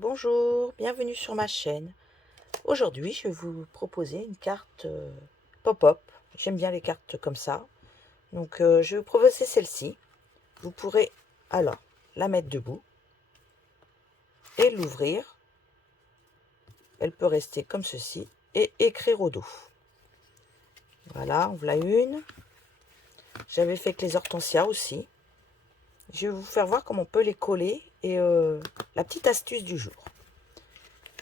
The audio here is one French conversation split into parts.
Bonjour, bienvenue sur ma chaîne. Aujourd'hui, je vais vous proposer une carte pop-up. J'aime bien les cartes comme ça. Donc, je vais vous proposer celle-ci. Vous pourrez alors la mettre debout et l'ouvrir. Elle peut rester comme ceci et écrire au dos. Voilà, on voilà une. J'avais fait avec les hortensias aussi. Je vais vous faire voir comment on peut les coller et la petite astuce du jour.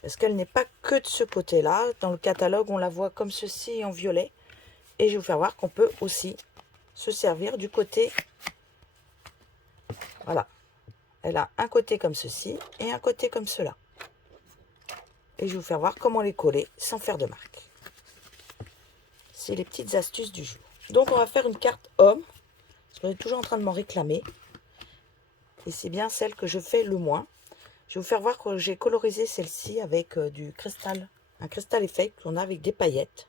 Parce qu'elle n'est pas que de ce côté-là. Dans le catalogue, on la voit comme ceci en violet. Et je vais vous faire voir qu'on peut aussi se servir du côté. Voilà. Elle a un côté comme ceci et un côté comme cela. Et je vais vous faire voir comment les coller sans faire de marque. C'est les petites astuces du jour. Donc on va faire une carte homme. Parce qu'on est toujours en train de m'en réclamer. Et c'est bien celle que je fais le moins. Je vais vous faire voir que j'ai colorisé celle-ci avec du cristal. Un cristal effect qu'on a avec des paillettes.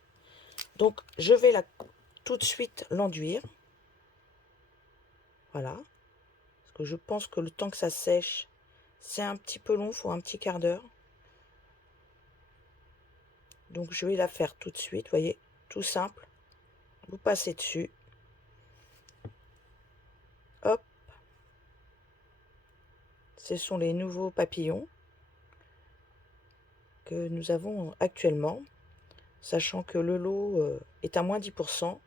Donc je vais tout de suite l'enduire. Voilà. Parce que je pense que le temps que ça sèche, c'est un petit peu long, il faut un petit quart d'heure. Donc je vais la faire tout de suite, voyez, tout simple. Vous passez dessus. Hop. Ce sont les nouveaux papillons que nous avons actuellement. Sachant que le lot est à moins 10%.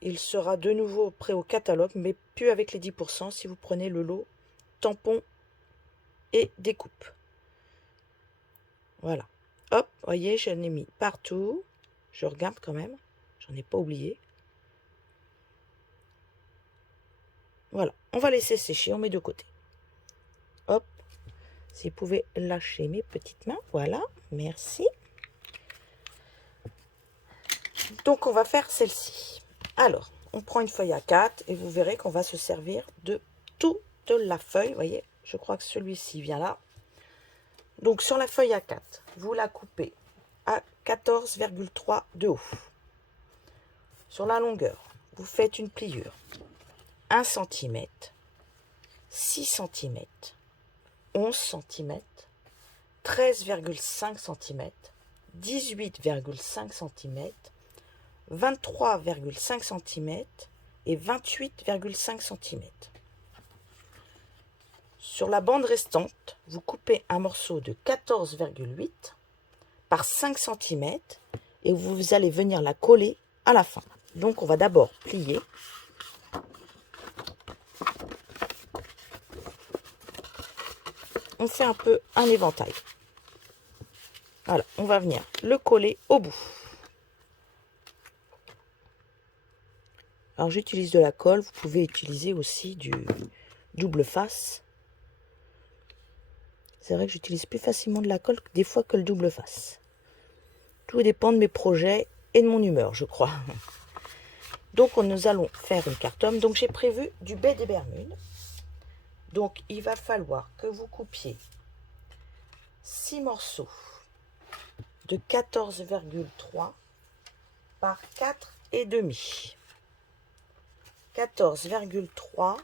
Il sera de nouveau prêt au catalogue, mais plus avec les 10% si vous prenez le lot tampon et découpe. Voilà. Hop, voyez, j'en ai mis partout. Je regarde quand même. J'en ai pas oublié. Voilà. On va laisser sécher, on met de côté. Hop. Si vous pouvez lâcher mes petites mains. Voilà. Merci. Donc, on va faire celle-ci. Alors, on prend une feuille A4 et vous verrez qu'on va se servir de toute la feuille. Vous voyez, je crois que celui-ci vient là. Donc, sur la feuille A4, vous la coupez à 14,3 de haut. Sur la longueur, vous faites une pliure 1 cm, 6 cm, 11 cm, 13,5 cm, 18,5 cm, 23,5 cm et 28,5 cm. Sur la bande restante, vous coupez un morceau de 14,8 par 5 cm et vous allez venir la coller à la fin. Donc on va d'abord plier. On fait un peu un éventail. Voilà, on va venir le coller au bout. Alors j'utilise de la colle, vous pouvez utiliser aussi du double face. C'est vrai que j'utilise plus facilement de la colle des fois que le double face. Tout dépend de mes projets et de mon humeur, je crois. Donc nous allons faire une carte homme. Donc j'ai prévu du baie des Bermudes. Donc il va falloir que vous coupiez 6 morceaux de 14,3 par 4,5. 14,3,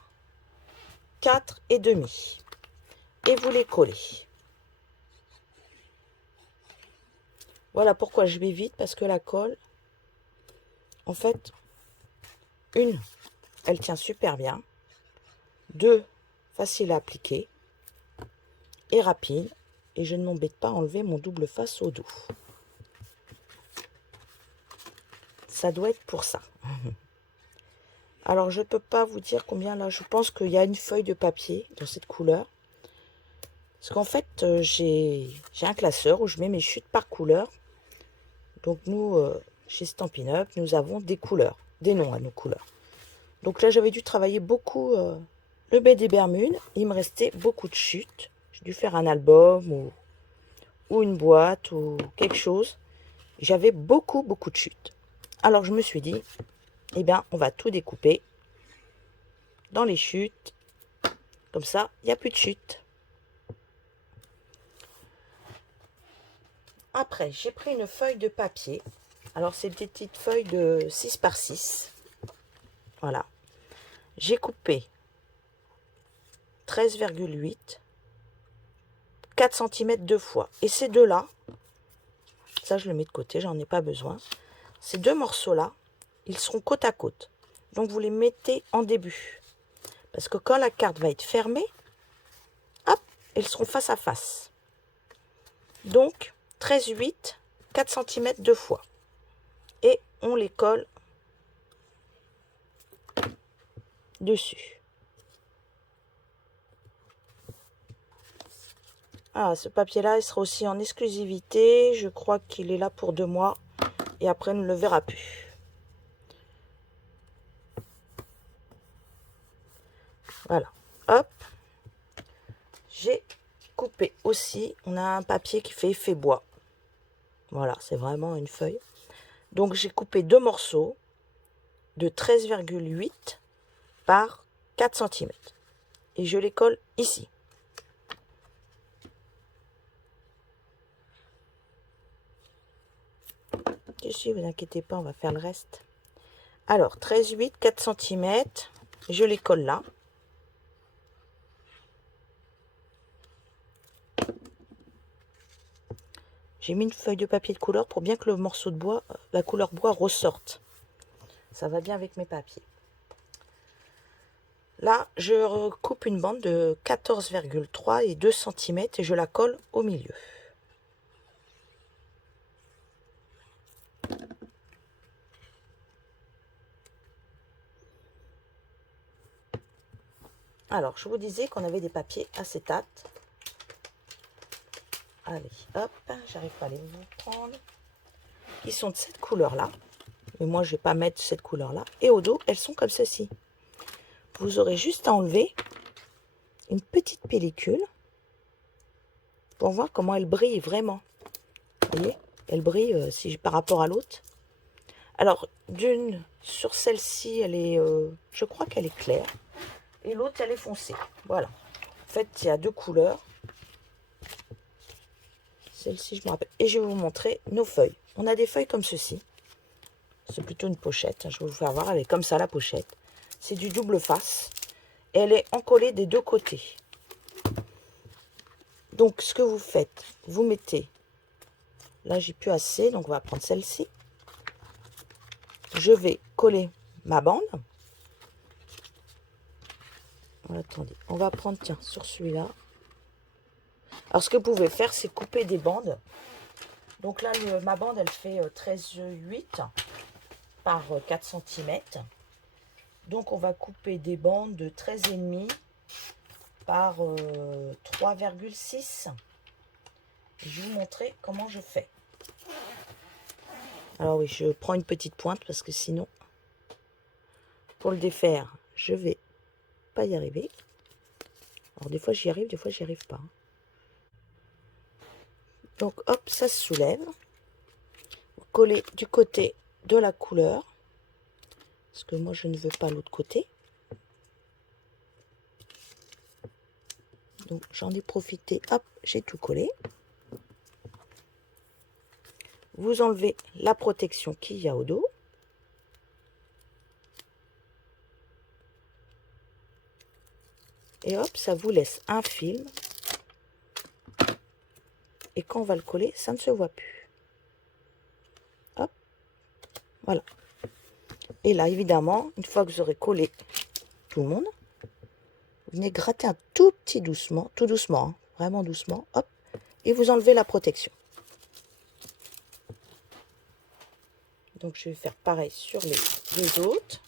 4,5. Et vous les collez. Voilà pourquoi je vais vite, parce que la colle, en fait, une, elle tient super bien. Deux, facile à appliquer et rapide. Et je ne m'embête pas à enlever mon double face au dos. Ça doit être pour ça. Alors, je ne peux pas vous dire combien là. Je pense qu'il y a une feuille de papier dans cette couleur. Parce qu'en fait, j'ai un classeur où je mets mes chutes par couleur. Donc, nous, chez Stampin' Up, nous avons des couleurs, des noms à nos couleurs. Donc là, j'avais dû travailler beaucoup le baie des Bermudes. Il me restait beaucoup de chutes. J'ai dû faire un album ou une boîte ou quelque chose. J'avais beaucoup de chutes. Alors, je me suis dit, eh bien, on va tout découper dans les chutes. Comme ça, il n'y a plus de chutes. Après, j'ai pris une feuille de papier. Alors, c'est des petites feuilles de 6 par 6. Voilà. J'ai coupé 13,8 4 cm deux fois. Et ces deux-là, ça je le mets de côté, j'en ai pas besoin. Ces deux morceaux-là, ils seront côte à côte. Donc vous les mettez en début. Parce que quand la carte va être fermée, hop, elles seront face à face. Donc 13,8, 4 cm deux fois. Et on les colle dessus. Ah, ce papier-là, il sera aussi en exclusivité. Je crois qu'il est là pour 2 mois. Et après, on ne le verra plus. Voilà. Hop. J'ai coupé aussi. On a un papier qui fait effet bois. Voilà, c'est vraiment une feuille. Donc, j'ai coupé 2 morceaux de 13,8 par 4 cm. Et je les colle ici. Ici, vous inquiétez pas, on va faire le reste. Alors, 13,8, 4 cm. Je les colle là. J'ai mis une feuille de papier de couleur pour bien que le morceau de bois, la couleur bois ressorte. Ça va bien avec mes papiers. Là, je coupe une bande de 14,3 et 2 cm et je la colle au milieu. Alors, je vous disais qu'on avait des papiers acétate. Allez, hop, j'arrive pas à les vous prendre. Ils sont de cette couleur-là. Mais moi, je vais pas mettre cette couleur-là. Et au dos, elles sont comme ceci. Vous aurez juste à enlever une petite pellicule pour voir comment elle brille vraiment. Vous voyez, elle brille par rapport à l'autre. Alors, d'une, sur celle-ci, elle est, je crois qu'elle est claire. Et l'autre, elle est foncée. Voilà. En fait, il y a deux couleurs. Celle-ci, je me rappelle. Et je vais vous montrer nos feuilles. On a des feuilles comme ceci. C'est plutôt une pochette. Je vais vous faire voir. Elle est comme ça, la pochette. C'est du double face. Et elle est encollée des deux côtés. Donc, ce que vous faites, vous mettez... Là, j'ai plus assez, donc on va prendre celle-ci. Je vais coller ma bande. Attendez, on va prendre, tiens, sur celui-là. Alors, ce que vous pouvez faire, c'est couper des bandes. Donc là, ma bande, elle fait 13,8 par 4 cm. Donc, on va couper des bandes de 13,5 par 3,6. Je vais vous montrer comment je fais. Alors oui, je prends une petite pointe parce que sinon, pour le défaire, je vais pas y arriver. Alors des fois j'y arrive, des fois j'y arrive pas. Donc hop, ça se soulève. Vous collez du côté de la couleur. Parce que moi je ne veux pas l'autre côté. Donc j'en ai profité, hop, j'ai tout collé. Vous enlevez la protection qu'il y a au dos. Et hop, ça vous laisse un film. Et quand on va le coller, ça ne se voit plus. Hop, voilà. Et là, évidemment, une fois que vous aurez collé tout le monde, vous venez gratter un tout petit doucement, tout doucement, hein, vraiment doucement, hop, et vous enlevez la protection. Donc, je vais faire pareil sur les deux autres.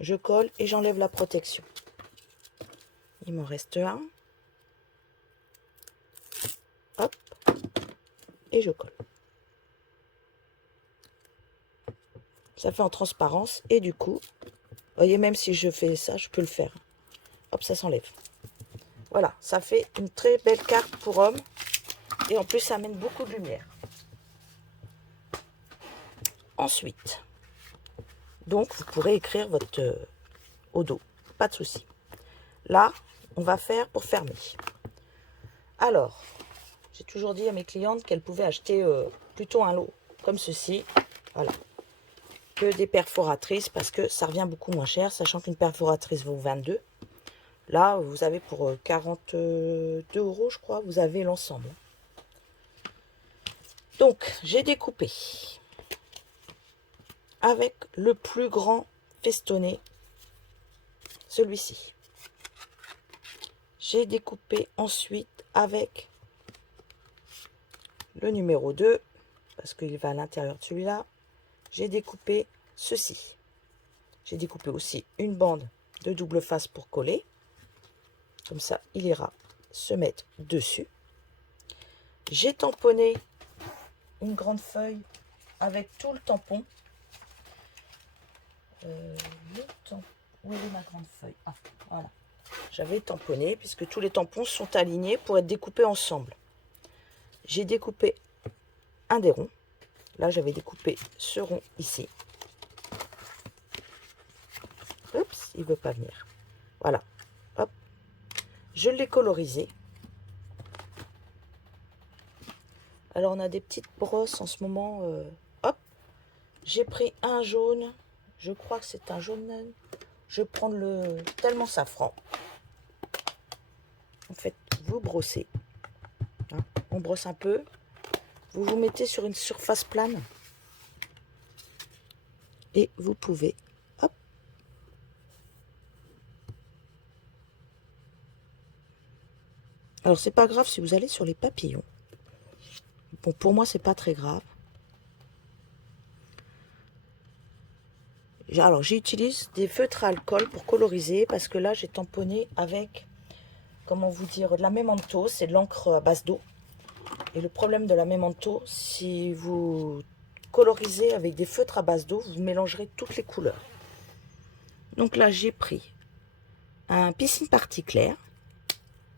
Je colle et j'enlève la protection. Il m'en reste un. Hop. Et je colle. Ça fait en transparence. Et du coup, vous voyez, même si je fais ça, je peux le faire. Hop, ça s'enlève. Voilà, ça fait une très belle carte pour homme. Et en plus, ça amène beaucoup de lumière. Ensuite, donc, vous pourrez écrire votre au dos. Pas de souci. Là, on va faire pour fermer. Alors, j'ai toujours dit à mes clientes qu'elles pouvaient acheter plutôt un lot comme ceci. Voilà. Que des perforatrices parce que ça revient beaucoup moins cher, sachant qu'une perforatrice vaut 22. Là, vous avez pour 42 €, je crois, vous avez l'ensemble. Donc, j'ai découpé avec le plus grand festonné, celui-ci. J'ai découpé ensuite avec le numéro 2, parce qu'il va à l'intérieur de celui-là. J'ai découpé ceci. J'ai découpé aussi une bande de double face pour coller. Comme ça, il ira se mettre dessus. J'ai tamponné une grande feuille avec tout le tampon. Où est ma grande feuille? Ah, voilà. J'avais tamponné puisque tous les tampons sont alignés pour être découpés ensemble. J'ai découpé un des ronds. Là, j'avais découpé ce rond ici. Oups, il ne veut pas venir. Voilà. Hop. Je l'ai colorisé. Alors, on a des petites brosses en ce moment. Hop. J'ai pris un jaune. Je crois que c'est un jaune. Je vais prendre le tellement safran. En fait, vous brossez. Hein, on brosse un peu. Vous vous mettez sur une surface plane. Et vous pouvez, hop, alors c'est pas grave si vous allez sur les papillons. Bon, pour moi, c'est pas très grave. Alors, j'utilise des feutres à alcool pour coloriser parce que là, j'ai tamponné avec, comment vous dire, de la Memento. C'est de l'encre à base d'eau. Et le problème de la Memento, si vous colorisez avec des feutres à base d'eau, vous mélangerez toutes les couleurs. Donc là, j'ai pris un piscine partie claire.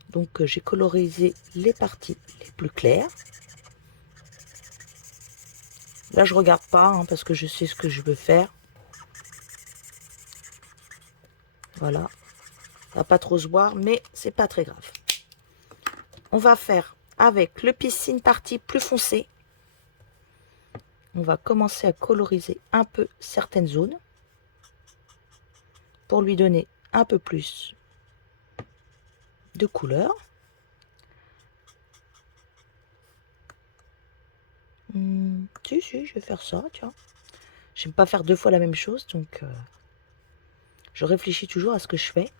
Donc, j'ai colorisé les parties les plus claires. Là, je regarde pas hein, parce que je sais ce que je veux faire. Voilà. Ça va pas trop se voir, mais c'est pas très grave. On va faire avec le piscine partie plus foncé. On va commencer à coloriser un peu certaines zones pour lui donner un peu plus de couleur. Si, je vais faire ça, tiens. Je n'aime pas faire deux fois la même chose, donc je réfléchis toujours à ce que je fais.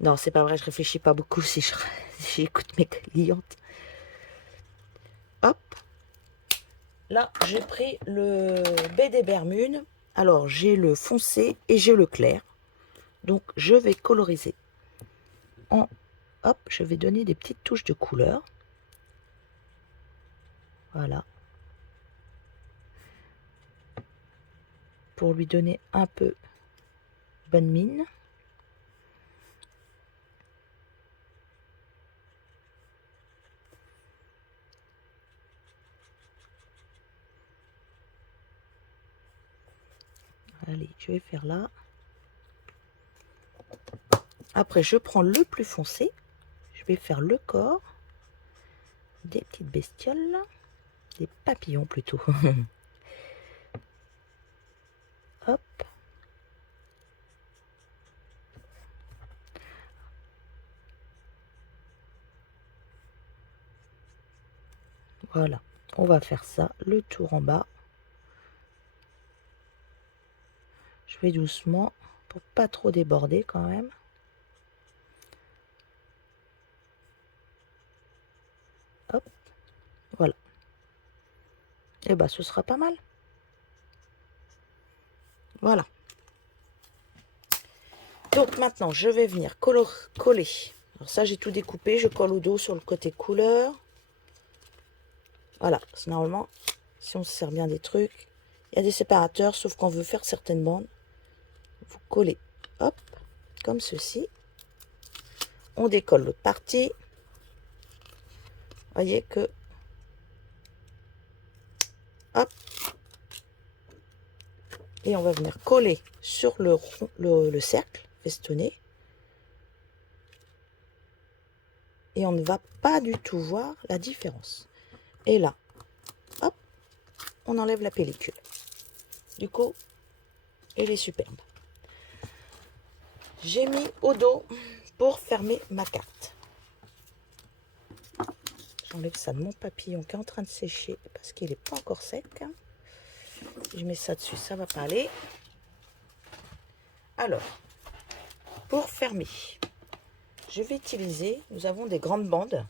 Non, c'est pas vrai, je réfléchis pas beaucoup si j'écoute mes clientes. Hop. Là, j'ai pris le baie des Bermudes. Alors, j'ai le foncé et j'ai le clair. Donc, je vais coloriser. Hop, je vais donner des petites touches de couleur. Voilà. Pour lui donner un peu bonne mine. Allez, je vais faire là. Après, je prends le plus foncé. Je vais faire le corps des petites bestioles. Des papillons plutôt. Hop. Voilà. On va faire ça. Le tour en bas. Je vais doucement pour pas trop déborder quand même. Hop. Voilà. Et bah ce sera pas mal. Voilà. Donc maintenant, je vais venir coller. Alors ça, j'ai tout découpé. Je colle au dos sur le côté couleur. Voilà. Normalement, si on se sert bien des trucs, il y a des séparateurs, sauf qu'on veut faire certaines bandes. Vous collez, hop, comme ceci. On décolle l'autre partie. Voyez que, hop, et on va venir coller sur le cercle festonné. Et on ne va pas du tout voir la différence. Et là, hop, on enlève la pellicule. Du coup, il est superbe. j'ai mis au dos pour fermer ma carte. J'enlève ça de mon papillon qui est en train de sécher parce qu'il n'est pas encore sec. Je mets ça dessus, ça va pas aller. Alors, pour fermer, je vais utiliser, nous avons des grandes bandes.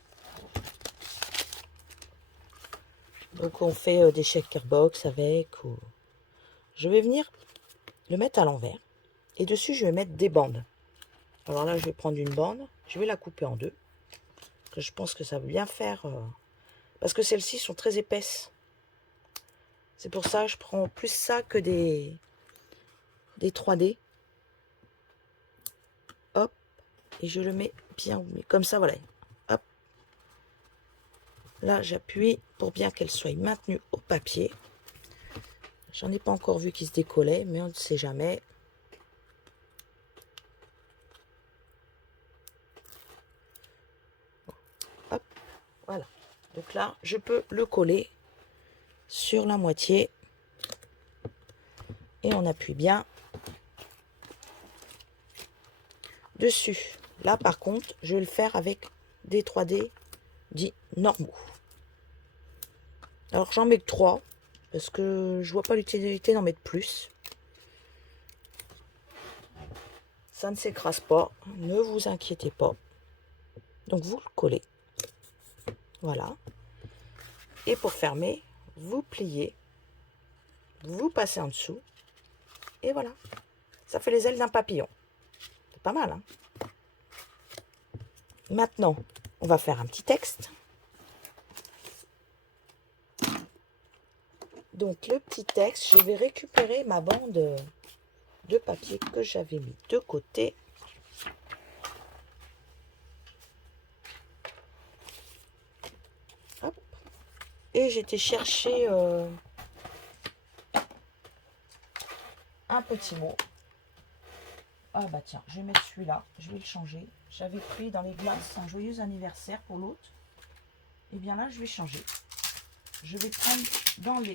Donc on fait des shaker box avec. Ou... Je vais venir le mettre à l'envers. Et dessus, je vais mettre des bandes. Alors là, je vais prendre une bande. Je vais la couper en deux. Que je pense que ça va bien faire. Parce que celles-ci sont très épaisses. C'est pour ça que je prends plus ça que des 3D. Hop. Et je le mets bien comme ça, voilà. Hop. Là, j'appuie pour bien qu'elle soit maintenue au papier. J'en ai pas encore vu qui se décollait, mais on ne sait jamais. Hop. Voilà. Donc là, je peux le coller sur la moitié. Et on appuie bien dessus. Là, par contre, je vais le faire avec des 3D dits normaux. Alors, j'en mets que 3 parce que je vois pas l'utilité d'en mettre plus. Ça ne s'écrase pas, ne vous inquiétez pas. Donc, vous le collez. Voilà. Et pour fermer, vous pliez, vous passez en dessous. Et voilà. Ça fait les ailes d'un papillon. C'est pas mal, hein? Maintenant, on va faire un petit texte. Donc, le petit texte, je vais récupérer ma bande de papier que j'avais mis de côté. Hop. Et j'étais chercher un petit mot. Ah bah tiens, je vais mettre celui-là, je vais le changer. J'avais pris dans les glaces un joyeux anniversaire pour l'autre. Et bien là, je vais changer. Je vais prendre dans les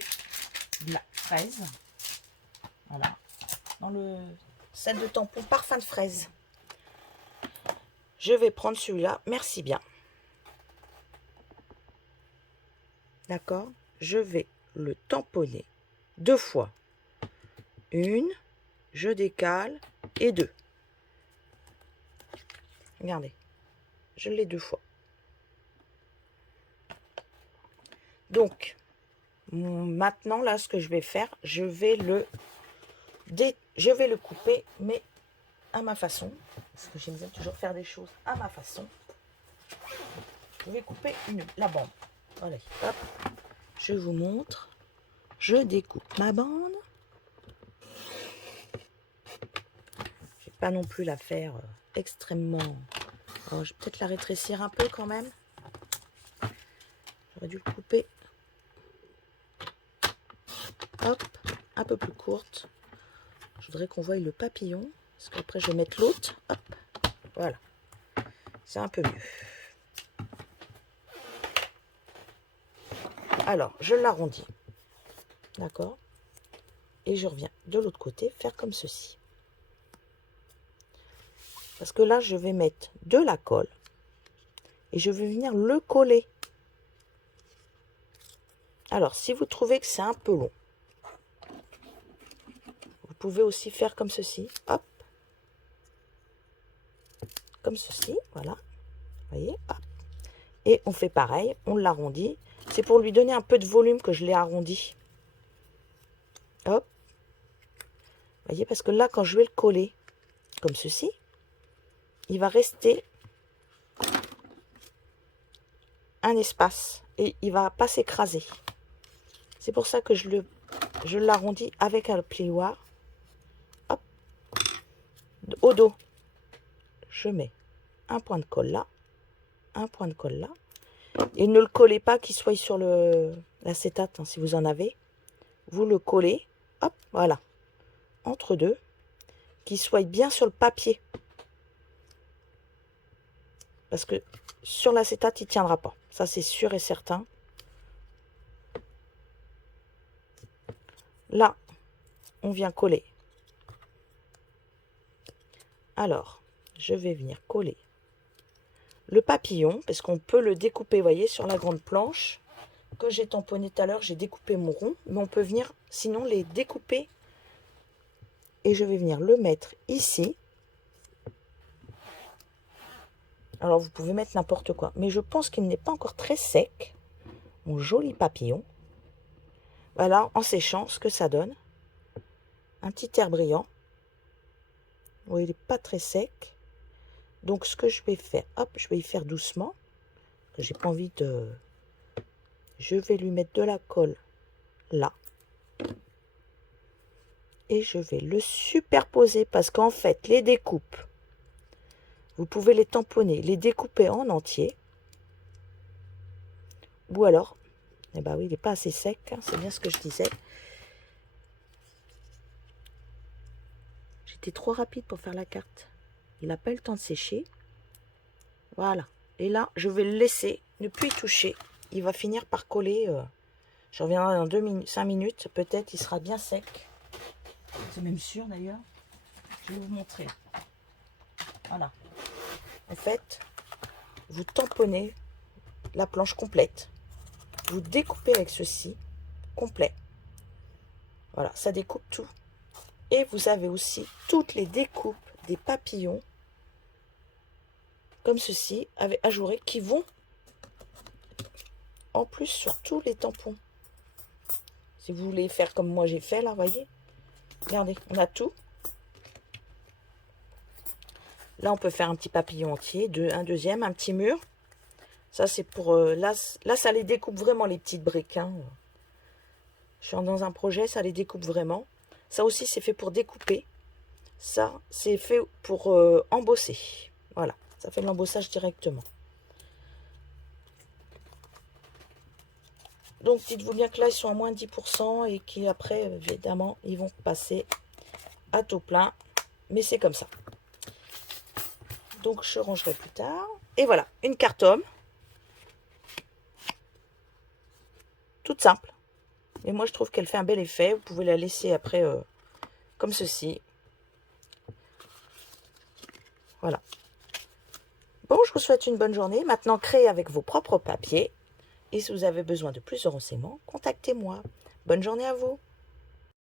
fraises. Voilà. Dans le set de tampons parfum de fraise. Je vais prendre celui-là. Merci bien. D'accord? Je vais le tamponner 2 fois. Une, je décale et 2. Regardez. Je l'ai 2 fois. Donc, maintenant, là, ce que je vais faire, je vais le couper, mais à ma façon. Parce que j'aime bien toujours faire des choses à ma façon. Je vais couper la bande. Voilà, hop. Je vous montre. Je découpe ma bande. Je vais pas non plus la faire extrêmement... Alors, je vais peut-être la rétrécir un peu quand même. J'aurais dû le couper. Hop, un peu plus courte. Je voudrais qu'on voie le papillon. Parce qu'après, je vais mettre l'autre. Hop, voilà. C'est un peu mieux. Alors, je l'arrondis. D'accord? Et je reviens de l'autre côté, faire comme ceci. Parce que là, je vais mettre de la colle. Et je vais venir le coller. Alors, si vous trouvez que c'est un peu long, vous pouvez aussi faire comme ceci. Hop. Comme ceci, voilà. Vous voyez, hop. Et on fait pareil, on l'arrondit. C'est pour lui donner un peu de volume que je l'ai arrondi. Hop. Vous voyez, parce que là, quand je vais le coller, comme ceci, il va rester un espace. Et il ne va pas s'écraser. C'est pour ça que je l'arrondis avec un plioir. Hop. Au dos, je mets un point de colle là. Un point de colle là. Et ne le collez pas qu'il soit sur l'acétate, hein, si vous en avez. Vous le collez, hop, voilà, entre deux, qu'il soit bien sur le papier. Parce que sur l'acétate, il ne tiendra pas. Ça, c'est sûr et certain. Là, on vient coller Alors, je vais venir coller le papillon, parce qu'on peut le découper, vous voyez, sur la grande planche. Que j'ai tamponné tout à l'heure, j'ai découpé mon rond, mais on peut venir, sinon, les découper. Et je vais venir le mettre ici. Alors, vous pouvez mettre n'importe quoi, mais je pense qu'il n'est pas encore très sec, mon joli papillon. Voilà, en séchant, ce que ça donne. Un petit air brillant. Bon, il n'est pas très sec. Donc, ce que je vais faire, hop, je vais y faire doucement. J'ai pas envie de... Je vais lui mettre de la colle là. Et je vais le superposer parce qu'en fait, les découpes, vous pouvez les tamponner, les découper en entier. Ou alors, eh ben oui, il n'est pas assez sec, hein, c'est bien ce que je disais. J'étais trop rapide pour faire la carte. Il n'a pas eu le temps de sécher. Voilà. Et là, je vais le laisser, ne plus y toucher. Il va finir par coller. Je reviendrai dans 5 minutes. Peut-être il sera bien sec. C'est même sûr d'ailleurs. Je vais vous montrer. Voilà. En fait, vous tamponnez la planche complète. Vous découpez avec ceci complet. Voilà, ça découpe tout. Et vous avez aussi toutes les découpes des papillons comme ceci, avec ajourés, qui vont en plus sur tous les tampons. Si vous voulez faire comme moi j'ai fait là, voyez. Regardez, on a tout. Là, on peut faire un petit papillon entier, un deuxième, un petit mur. Ça, c'est pour... là, ça les découpe vraiment, les petites briques. Hein. Je suis dans un projet, ça les découpe vraiment. Ça aussi, c'est fait pour découper. Ça, c'est fait pour embosser. Voilà, ça fait de l'embossage directement. Donc, dites-vous bien que là, ils sont à moins de 10% et qu'après, évidemment, ils vont passer à taux plein. Mais c'est comme ça. Donc, je rangerai plus tard. Et voilà, une carte homme. Toute simple. Et moi, je trouve qu'elle fait un bel effet. Vous pouvez la laisser après comme ceci. Voilà. Bon, je vous souhaite une bonne journée. Maintenant, créez avec vos propres papiers. Et si vous avez besoin de plus de renseignements, contactez-moi. Bonne journée à vous.